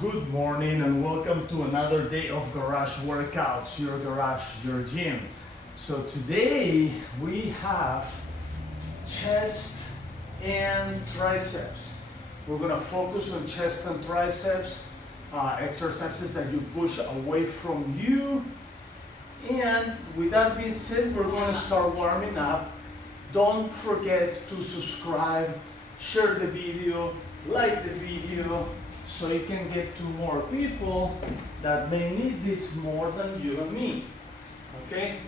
Good morning and welcome to another day of garage workouts, your garage, your gym. So today we have chest and triceps. We're gonna focus on chest and triceps, exercises that you push away from you. And with that being said, we're gonna start warming up. Don't forget to subscribe, share the video, like the video, so it can get to more people that may need this more than you and me. Okay?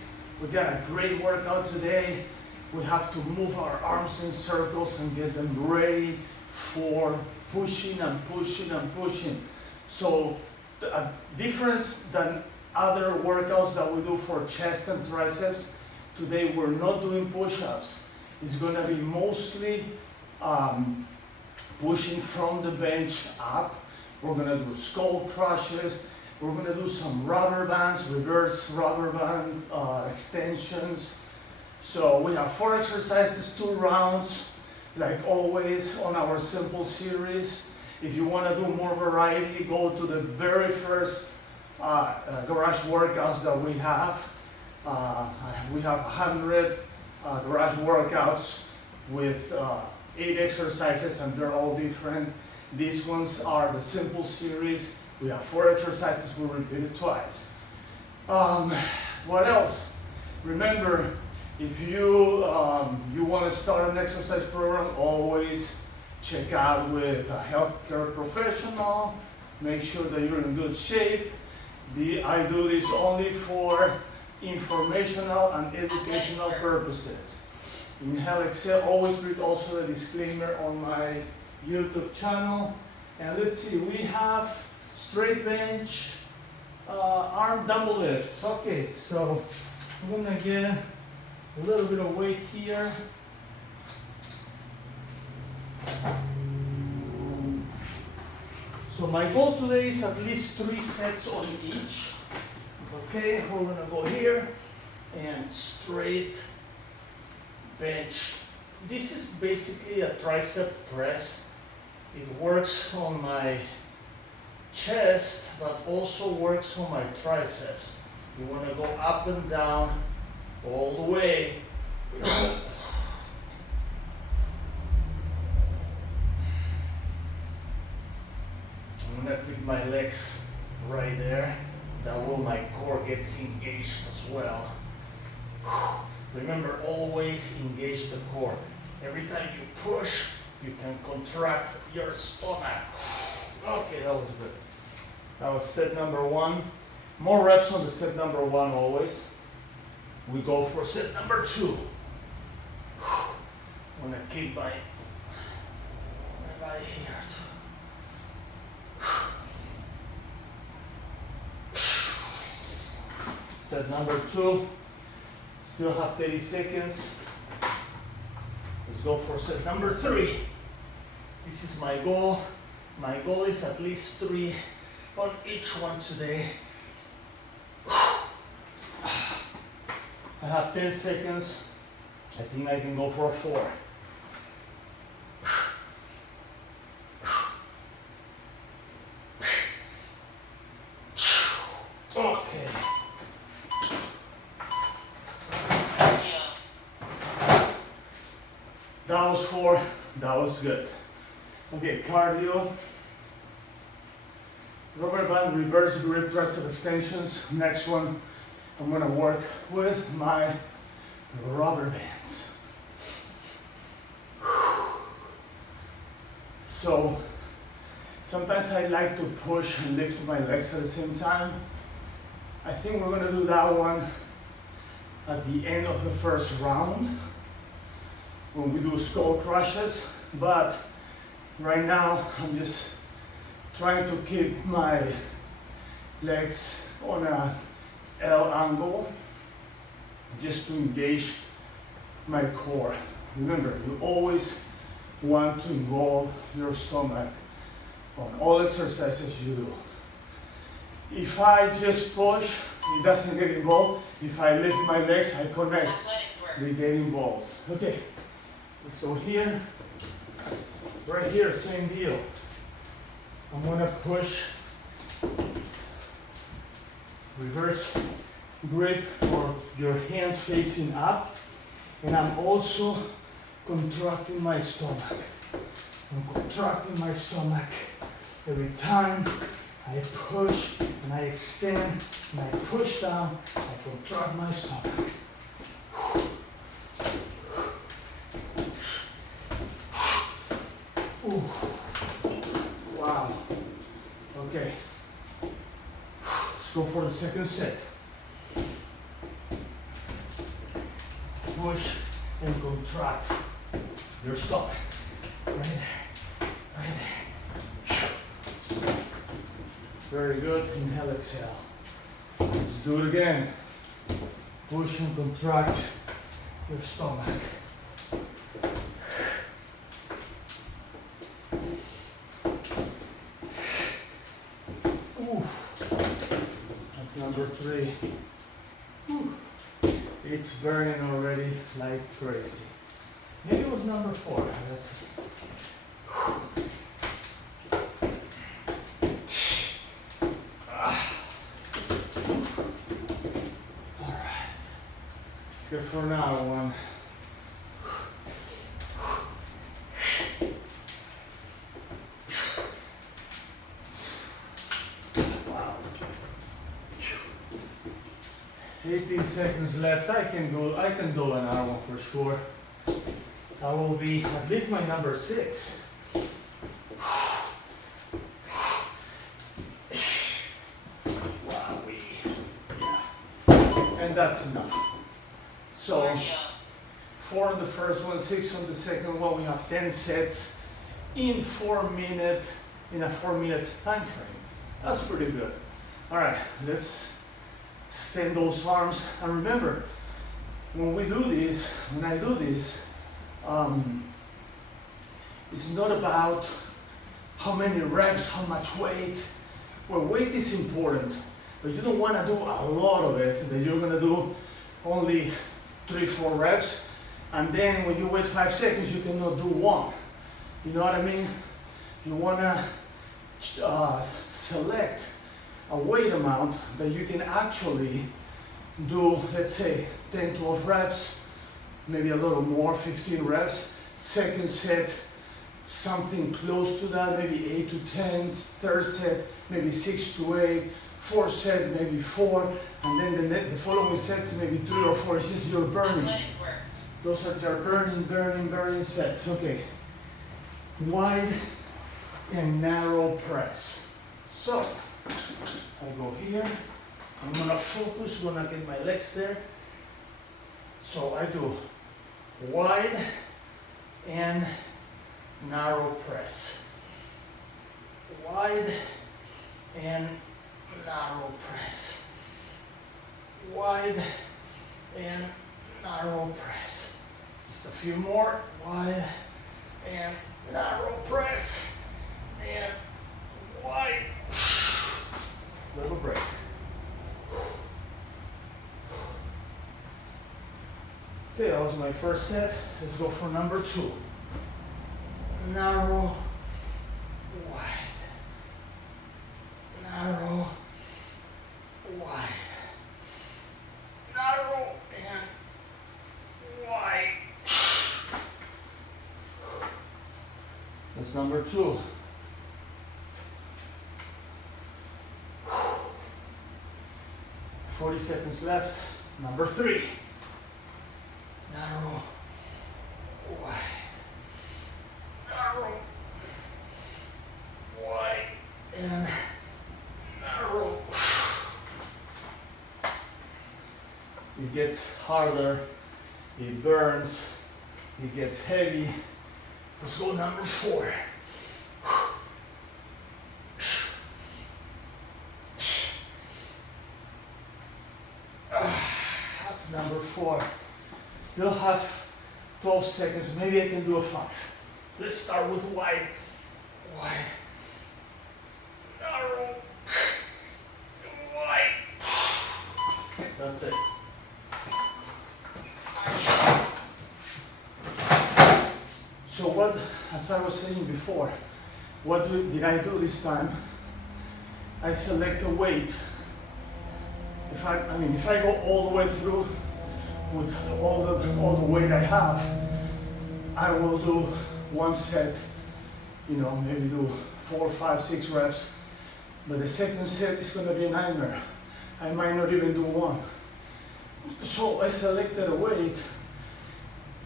We got a great workout today. We have to move our arms in circles and get them ready for pushing and pushing and pushing. So a difference than other workouts that we do for chest and triceps, today we're not doing push-ups. It's gonna be mostly pushing from the bench up. We're gonna do skull crushes. We're gonna do some rubber bands, reverse rubber band extensions. So we have 4 exercises, 2 rounds, like always on our simple series. If you wanna do more variety, go to the very first garage workouts that we have. We have 100 garage workouts with 8 exercises, and they're all different. These ones are the simple series. We have 4 exercises, we repeat it twice. What else? Remember, if you want to start an exercise program, always check out with a healthcare professional. Make sure that you're in good shape. I do this only for informational and educational purposes. Inhale, exhale, always read also the disclaimer on my YouTube channel. And let's see, we have straight bench, arm dumbbell lifts. Okay, so I'm gonna get a little bit of weight here. So my goal today is at least 3 sets on each. Okay, we're gonna go here and straight bench. This is basically a tricep press. It works on my chest, but also works on my triceps. You want to go up and down all the way. I'm gonna keep my legs right there. That way my core gets engaged as well. Remember, always engage the core. Every time you push, you can contract your stomach. Okay, that was good. That was set number 1. More reps on the set number 1 always. We go for set number 2. I'm gonna keep my right here. Set number 2. Still have 30 seconds. Let's go for set number 3. This is my goal. My goal is at least 3 on each one today. I have 10 seconds. I think I can go for a 4. Okay. That was 4. That was good. Okay, cardio. Rubber band, reverse grip, tricep extensions. Next one, I'm gonna work with my rubber bands. So, sometimes I like to push and lift my legs at the same time. I think we're gonna do that one at the end of the first round, when we do skull crushes, but right now I'm just trying to keep my legs on a L angle, just to engage my core. Remember, you always want to involve your stomach on all exercises you do. If I just push, it doesn't get involved. If I lift my legs, I connect, they get involved. Okay. So here, right here, same deal. I'm gonna push reverse grip or your hands facing up, and I'm also contracting my stomach. I'm contracting my stomach every time I push and I extend and I push down, I contract my stomach. Ooh. Wow. Okay. Let's go for the second set. Push and contract your stomach. Right there. Right there. Very good. Inhale, exhale. Let's do it again. Push and contract your stomach. Ooh. That's number 3. Ooh. It's burning already like crazy. Maybe it was number 4. Let's see. Alright. Let's go for another one. Wow. 18 seconds left. I can do another one for sure. I will be at least my number 6. Wow, yeah. And that's enough. So 4 on the first one, 6 on the second one. We have 10 sets in a 4-minute time frame. That's pretty good. All right, let's extend those arms. And remember, when I do this, it's not about how many reps, how much weight. Well, weight is important, but you don't want to do a lot of it, that you're going to do only 3-4 reps, and then when you wait 5 seconds, you cannot do 1. You know what I mean? You want to select a weight amount that you can actually do, let's say, 10-12 reps, maybe a little more, 15 reps. Second set, something close to that, maybe 8 to 10. Third set, maybe 6 to 8. Fourth set, maybe 4. And then the following sets, maybe 3 or 4. It's just your burning. Those are your burning sets. Okay. Wide and narrow press. So, I go here. I'm gonna focus, gonna get my legs there. So I do wide and narrow press. Wide and narrow press. Wide and narrow press. Just a few more. Wide and narrow press. And wide. Little break. Okay, that was my first set. Let's go for number 2. Narrow, wide. Narrow, wide. Narrow and wide. That's number 2. Forty seconds left. Number 3. Narrow, wide. Narrow, wide, and narrow. It gets harder, it burns, it gets heavy. Let's go number 4. That's number 4. Still have 12 seconds. Maybe I can do a 5. Let's start with wide. Wide. Narrow. Wide. That's it. So what, as I was saying before, what did I do this time? I select a weight if I go all the way through with all the weight I have, I will do one set, maybe do 4, 5, 6 reps. But the second set is going to be a nightmare. I might not even do one. So I selected a weight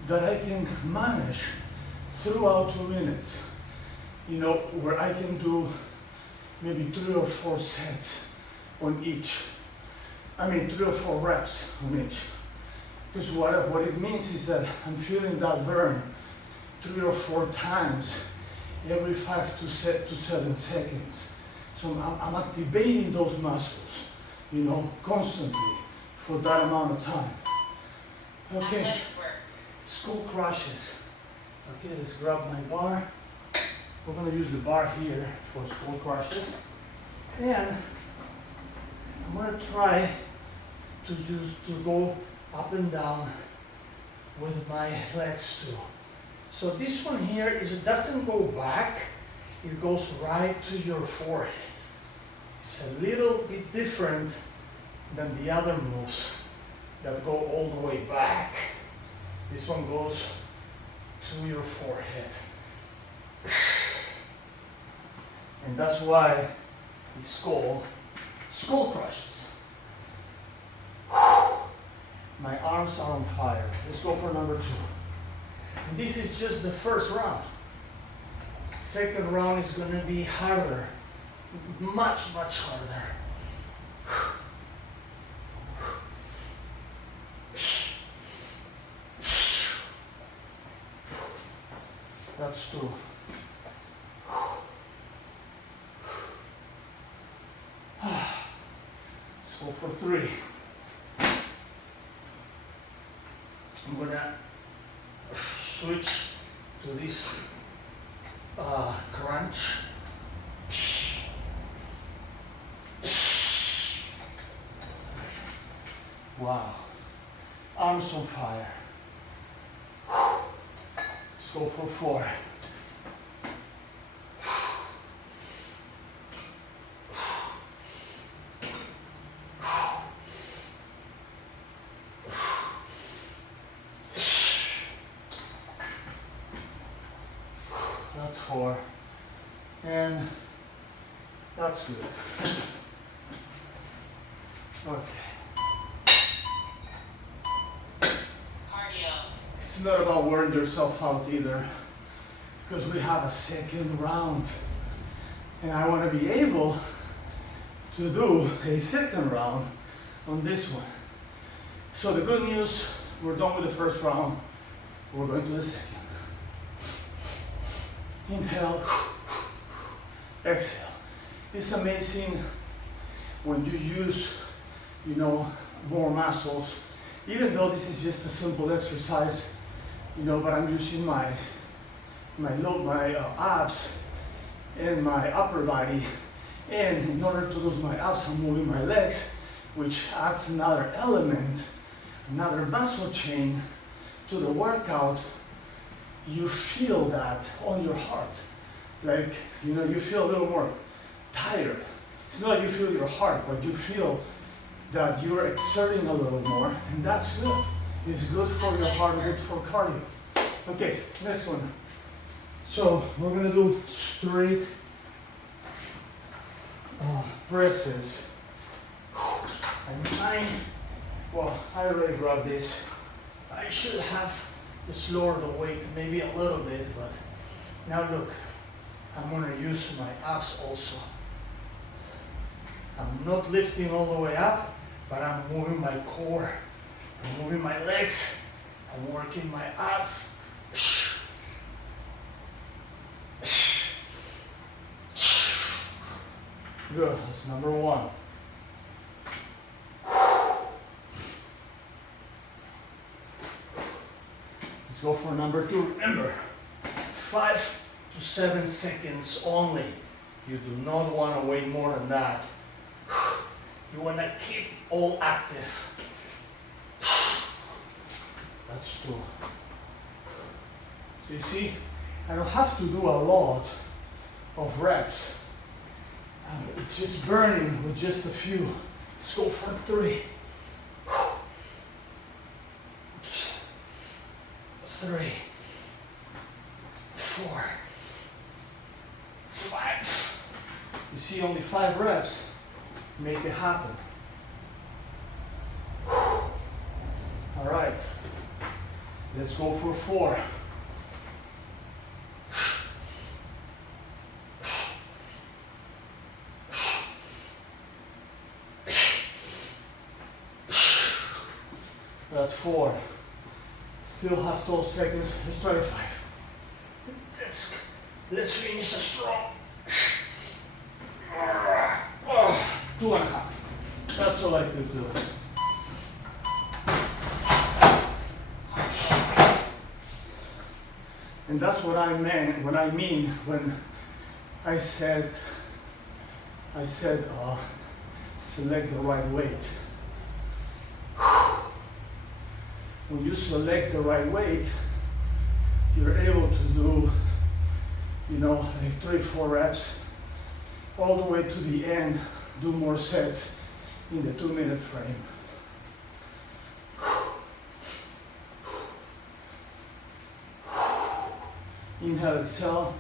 that I can manage throughout 2 minutes, where I can do maybe 3 or 4 sets on each. 3 or 4 reps on each. Because what it means is that I'm feeling that burn 3 or 4 times every 5 to 7 seconds. So I'm activating those muscles, constantly for that amount of time. Okay, skull crushes. Okay, let's grab my bar. We're gonna use the bar here for skull crushes. And I'm gonna try to go up and down with my legs too. So this one here it doesn't go back, it goes right to your forehead. It's a little bit different than the other moves that go all the way back. This one goes to your forehead. And that's why it's called skull crushes. My arms are on fire. Let's go for number 2. And this is just the first round. Second round is going to be harder. Much, much harder. That's 2. Let's go for 3. I'm gonna switch to this crunch. Wow, arms on fire. Let's go for 4. That's 4. And that's good. Okay. It's not about wearing yourself out either, because we have a second round and I want to be able to do a second round on this one. So the good news, we're done with the first round, we're going to the second. Inhale, exhale. It's amazing when you use, more muscles, even though this is just a simple exercise, but I'm using my abs and my upper body, and in order to do my abs, I'm moving my legs, which adds another element, another muscle chain to the workout. You feel that on your heart, like, you feel a little more tired. It's not you feel your heart, but you feel that you're exerting a little more, and that's good. It's good for your heart, good for cardio. Okay, next one. So we're gonna do straight presses. And I already grabbed this. I should have just lowered the weight maybe a little bit, but now look, I'm gonna use my abs also. I'm not lifting all the way up, but I'm moving my core, I'm moving my legs, I'm working my abs. Good, that's number 1. Let's go for number 2. Remember, 5 to 7 seconds only. You do not want to wait more than that. You want to keep all active. That's 2. So you see, I don't have to do a lot of reps. It's just burning with just a few Let's go for 3. 3, 4, 5. You see, only 5 reps. Make it happen. All right. Let's go for 4. That's 4. Still have 12 seconds. Let's try to 5. Let's finish strong. 2.5. That's all I could do. And that's what I meant, what I mean when I said select the right weight. When you select the right weight, you're able to do, like 3-4 reps all the way to the end, do more sets in the 2-minute frame. Inhale, exhale.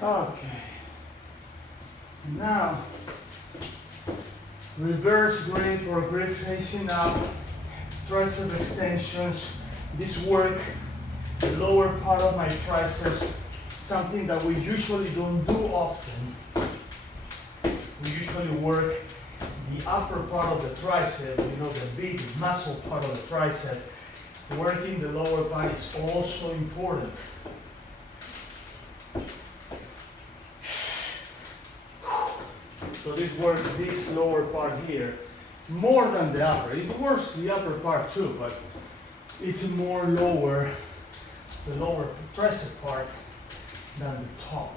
Okay. So now, reverse grip or grip facing up, tricep extensions. This work, the lower part of my triceps, something that we usually don't do often. We usually work the upper part of the tricep, the big muscle part of the tricep. Working the lower body is also important. So this works this lower part here more than the upper. It works the upper part too, but it's more lower, the lower tricep part than the top.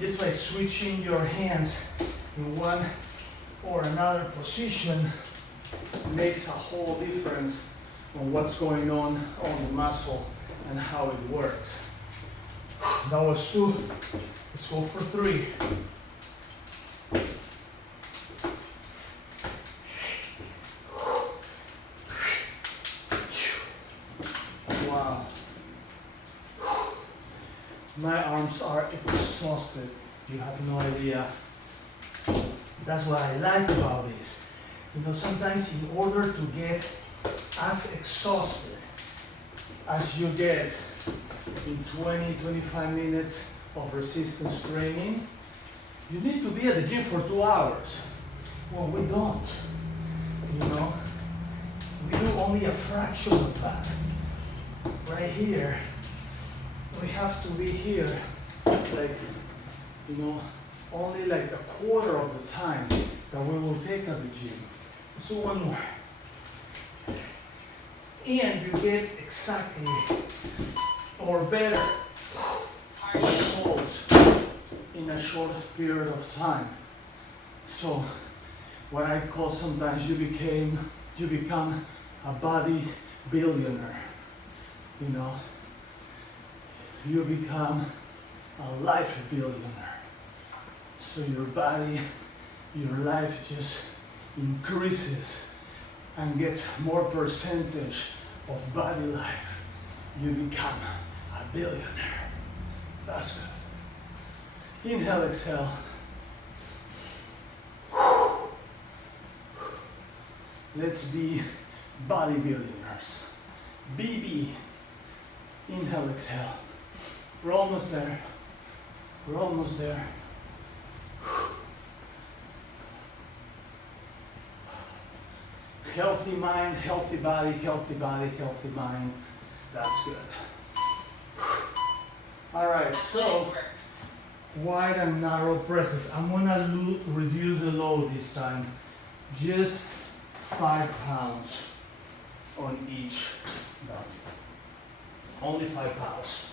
Just by switching your hands in one or another position makes a whole difference on what's going on the muscle and how it works. That was 2. Let's go for 3. Wow. My arms are exhausted. You have no idea. That's what I like about this. Sometimes in order to get as exhausted as you get in 20-25 minutes of resistance training, you need to be at the gym for 2 hours. Well, we don't. We do only a fraction of that. Right here, we have to be here like, only like a quarter of the time that we will take at the gym. So one more. And you get exactly or better results in a short period of time. So what I call sometimes you become a body billionaire. You become a life billionaire. So your body, your life just increases and gets more percentage of body life. You become a billionaire. That's good. Inhale, exhale. Let's be body billionaires. BB. Inhale, exhale. We're almost there. We're almost there. Healthy mind, healthy body, healthy body, healthy mind. That's good. All right, so wide and narrow presses. I'm gonna reduce the load this time. Just 5 pounds. on each dumbbell. Only 5 pounds.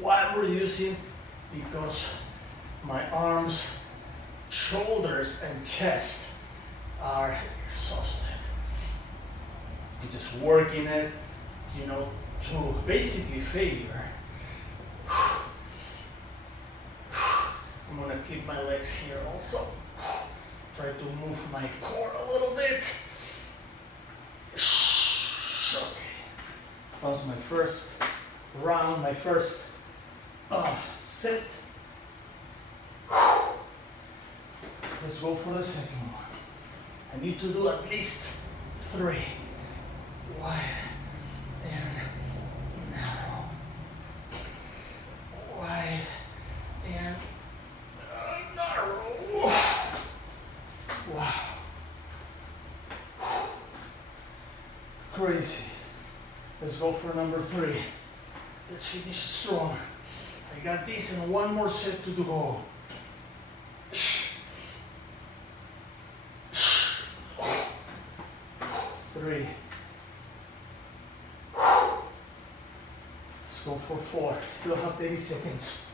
Why I'm reducing? Because my arms, shoulders, and chest are exhausted. I'm just working it, you know, to basically failure. I'm gonna keep my legs here also. Try to move my core a little bit. Okay. That was my first round, my first set. Let's go for the second one. I need to do at least 3. Wide and narrow. Wide and narrow. Wow. Crazy. Let's go for number 3. Let's finish strong. I got this and one more set to go. 3. Let's go for 4. Still have 30 seconds.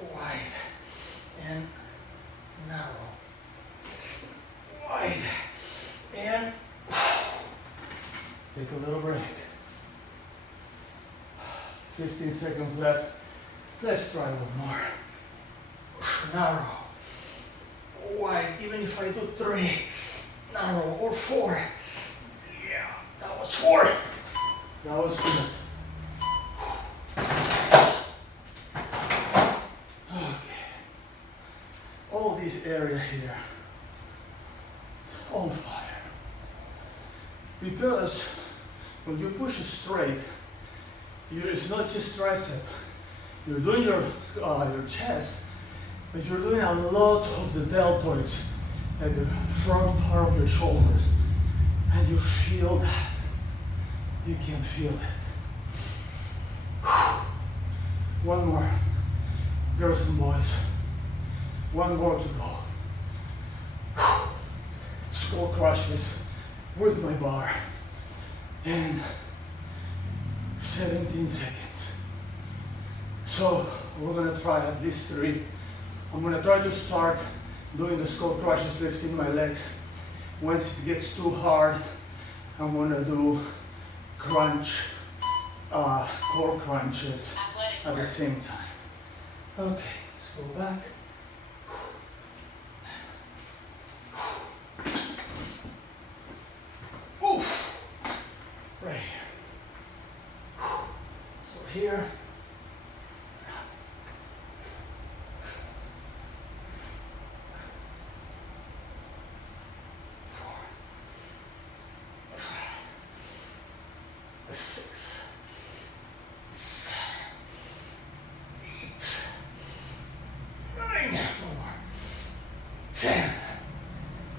Wide and narrow. Wide and take a little break. 15 seconds left. Let's try one more. Narrow. Wide, even if I do 3. Narrow or 4. Yeah, that was 4. That was good. Okay. All this area here on fire. Because when you push straight, it's not just tricep. You're doing your chest, but you're doing a lot of the deltoids at the front part of your shoulders, and you feel that. You can feel it. One more, girls and boys. One more to go. Skull crushes with my bar, and 17 seconds. So we're gonna try at least 3. I'm gonna try to start doing the skull crushes, lifting my legs. Once it gets too hard, I'm gonna do crunch, core crunches at the same time. Okay, let's go back. Oof. Right here. So here.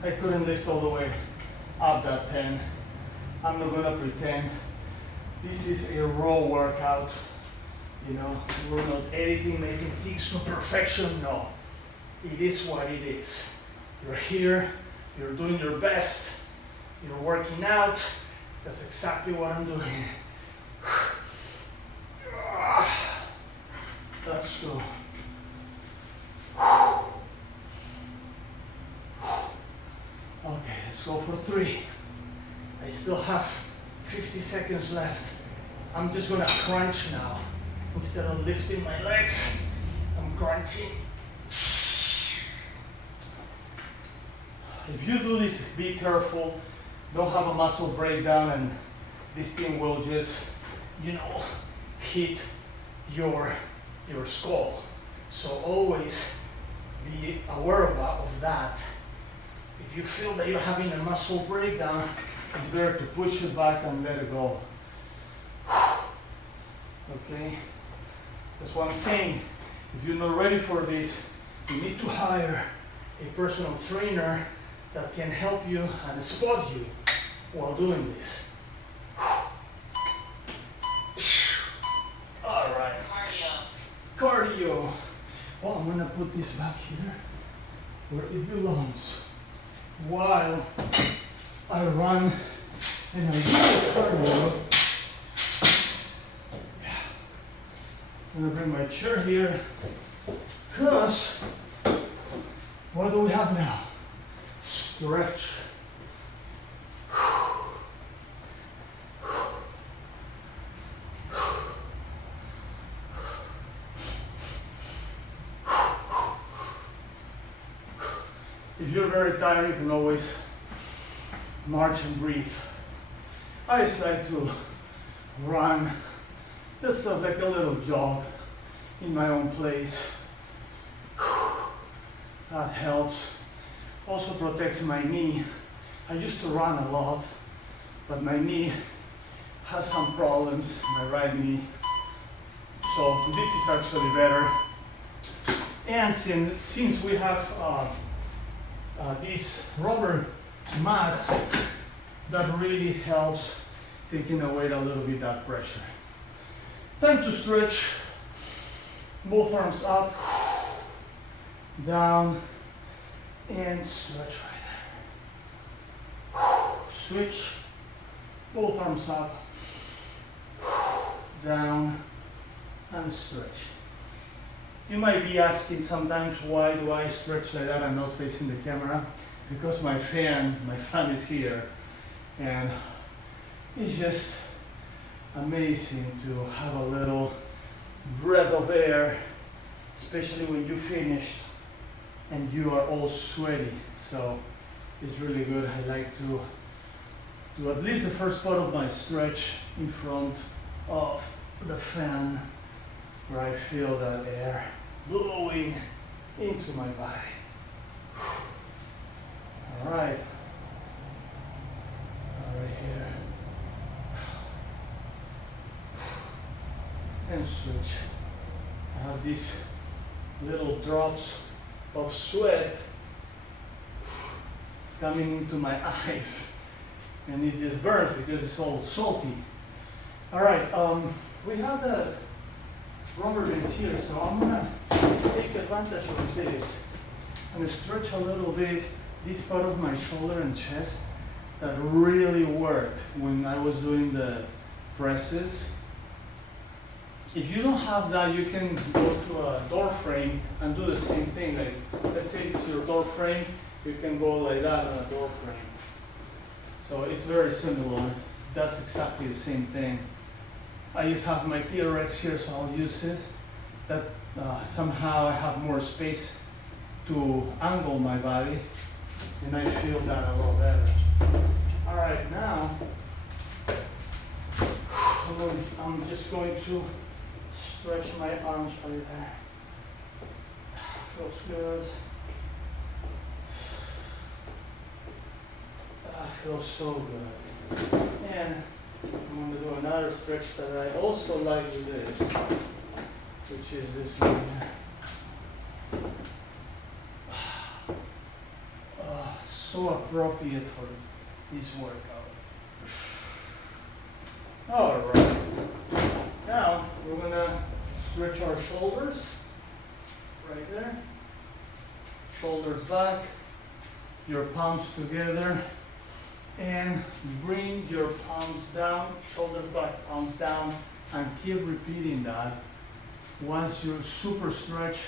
I couldn't lift all the way up that 10. I'm not gonna pretend. This is a raw workout. You know, we're not editing, making things to perfection. No, it is what it is. You're here, you're doing your best, you're working out. That's exactly what I'm doing. That's 2. Okay, let's go for 3. I still have 50 seconds left. I'm just gonna crunch now. Instead of lifting my legs, I'm crunching. If you do this, be careful. Don't have a muscle breakdown and this thing will just, you know, hit your skull. So always be aware of that. If you feel that you're having a muscle breakdown, it's better to push it back and let it go. Okay? That's what I'm saying. If you're not ready for this, you need to hire a personal trainer that can help you and spot you while doing this. All right. Cardio. Well, I'm gonna put this back here where it belongs, while I run and I do the cardio. I'm gonna bring my chair here because what do we have now? Stretch. If you're very tired, you can always march and breathe. I just like to run, just like a little jog in my own place. That helps. Also protects my knee. I used to run a lot, but my knee has some problems, my right knee. So this is actually better. And since we have these rubber mats, that really helps taking away a little bit that pressure. Time to stretch. Both arms up, down, and stretch right there. Switch. Both arms up, down, and stretch. You might be asking sometimes, why do I stretch like that? I'm not facing the camera. Because my fan is here, and it's just amazing to have a little breath of air, especially when you finished and you are all sweaty. So it's really good. I like to do at least the first part of my stretch in front of the fan, where I feel that air blowing into my body. All right. Right here. And switch. I have these little drops of sweat coming into my eyes, and it just burns because it's all salty. All right, we have the rubber bands here, so I'm gonna take advantage of this. I'm gonna stretch a little bit this part of my shoulder and chest that really worked when I was doing the presses. If you don't have that, you can go to a door frame and do the same thing. Like, let's say it's your door frame, you can go like that on a door frame. So it's very similar. That's exactly the same thing. I just have my TRX here, so I'll use it. That somehow I have more space to angle my body, and I feel that a lot better. All right, now I'm just going to stretch my arms right there. Feels good. Feels so good. And I'm going to do another stretch that I also like with this, which is this one here. So appropriate for this workout. All right. Now we're going to stretch our shoulders right there. Shoulders back, your palms together, and bring your palms down, shoulders back, palms down, and keep repeating that. Once you're super stretched,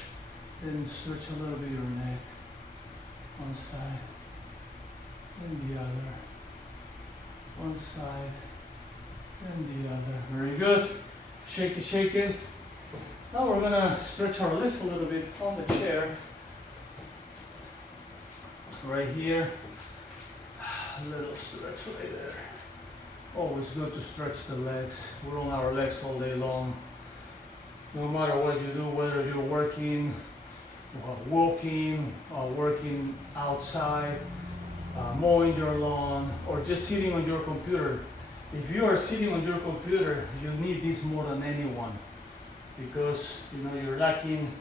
then stretch a little bit your neck, one side and the other, one side and the other. Very good. Shake it, shake it. Now we're gonna stretch our legs a little bit on the chair. Right here. A little stretch right there. Always good to stretch the legs. We're on our legs all day long. No matter what you do, whether you're working, walking, working outside, mowing your lawn, or just sitting on your computer. If you are sitting on your computer, you need this more than anyone, because you're lacking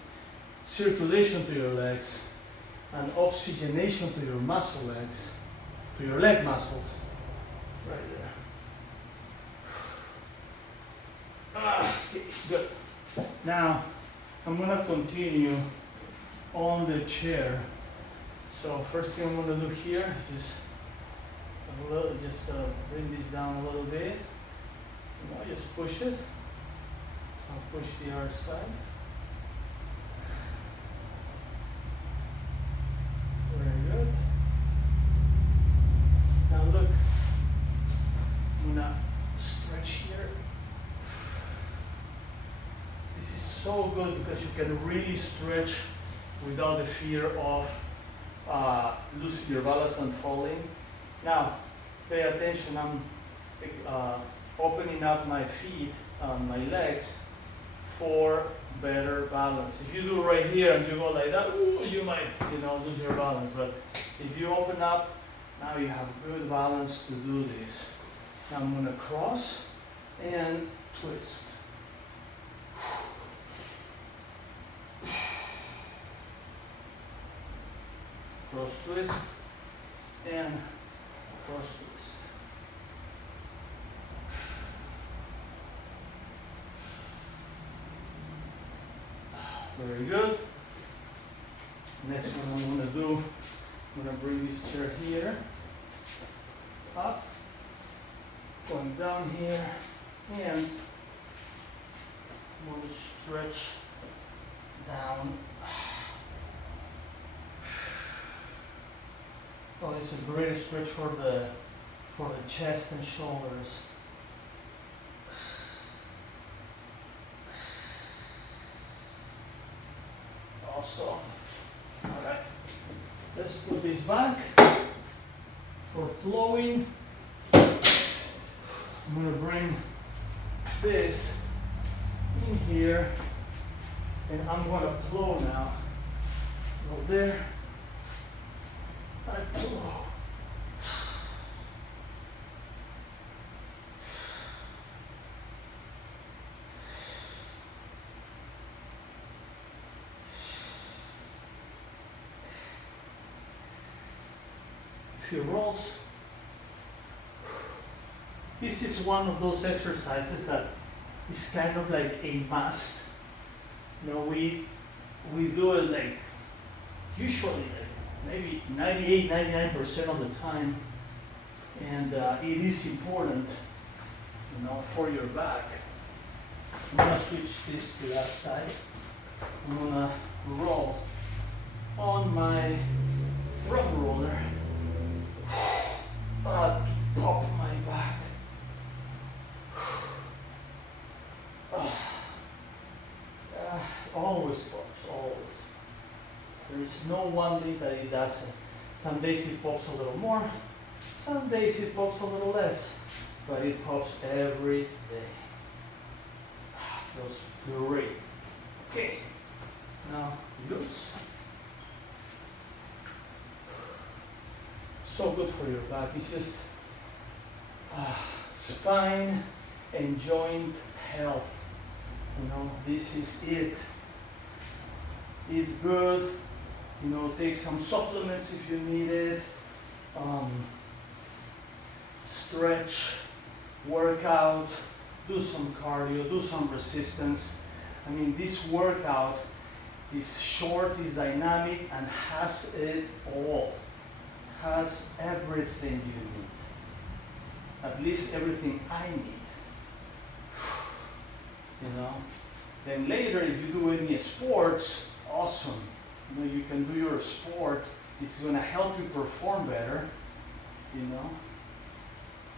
circulation to your legs and oxygenation to your muscle legs, to your leg muscles, right there. Okay, good. Now, I'm gonna continue on the chair. So first thing I'm gonna do here is just a little, just bring this down a little bit. You know, just push it. I'll push the other side. Very good. Now look, I'm gonna stretch here. This is so good because you can really stretch without the fear of losing your balance and falling. Now, pay attention, I'm opening up my feet and my legs for better balance. If you do right here and you go like that, ooh, you might, lose your balance. But if you open up, now you have good balance to do this. Now I'm gonna cross and twist. Cross twist and cross twist. Very good. Next one I'm going to do, I'm going to bring this chair here, up, going down here, and I'm going to stretch down. Oh, it's a great stretch for the chest and shoulders. Awesome. All right, let's put this back for plowing. I'm gonna bring this in here, and I'm gonna plow now. Go there. I plow. Few rolls. This is one of those exercises that is kind of like a must. We do it like usually maybe 98-99% of the time, and it is important, for your back. I'm gonna switch this to that side. I'm gonna roll on my rub roller. Pop my back. Always pops, always. There is no one day that it doesn't. Some days it pops a little more, some days it pops a little less, but it pops every day. Feels great. Okay, now loose. So good for your back. It's just spine and joint health. This is it. Eat good. Take some supplements if you need it. Stretch, work out, do some cardio, do some resistance. This workout is short, is dynamic, and has it all. Has everything you need. At least everything I need. Then later, if you do any sports, awesome. You can do your sport. It's going to help you perform better.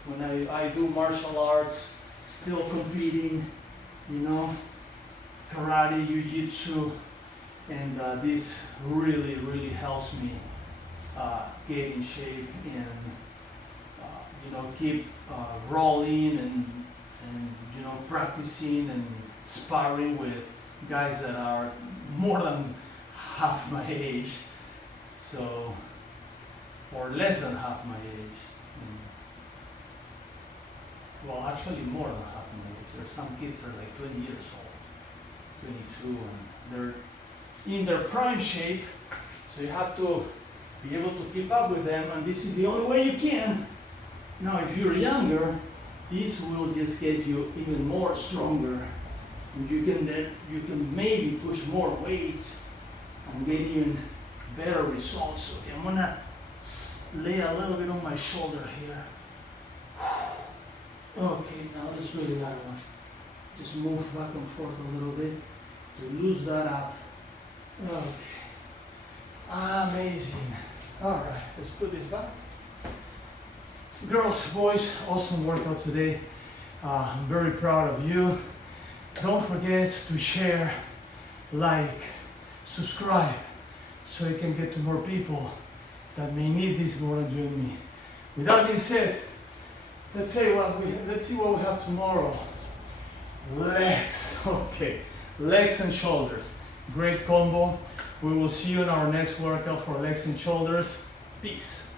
When I do martial arts, still competing, karate, jiu-jitsu, and this really, really helps me get in shape and keep rolling and practicing and sparring with guys that are more than half my age, or less than half my age. Well, actually more than half my age. There's some kids that are like 20 years old, 22, and they're in their prime shape, so you have to be able to keep up with them, and this is the only way you can. Now, if you're younger, this will just get you even more stronger, and you can maybe push more weights and get even better results. Okay, I'm gonna lay a little bit on my shoulder here. Okay, now let's do the other one. Just move back and forth a little bit to lose that up. Okay. Amazing. All right, let's put this back. Girls, boys, awesome workout today. I'm very proud of you. Don't forget to share, like, subscribe, so you can get to more people that may need this more than you and me. With that being said, let's see what we have tomorrow. Legs. Okay, legs and shoulders. Great combo. We will see you in our next workout for legs and shoulders. Peace.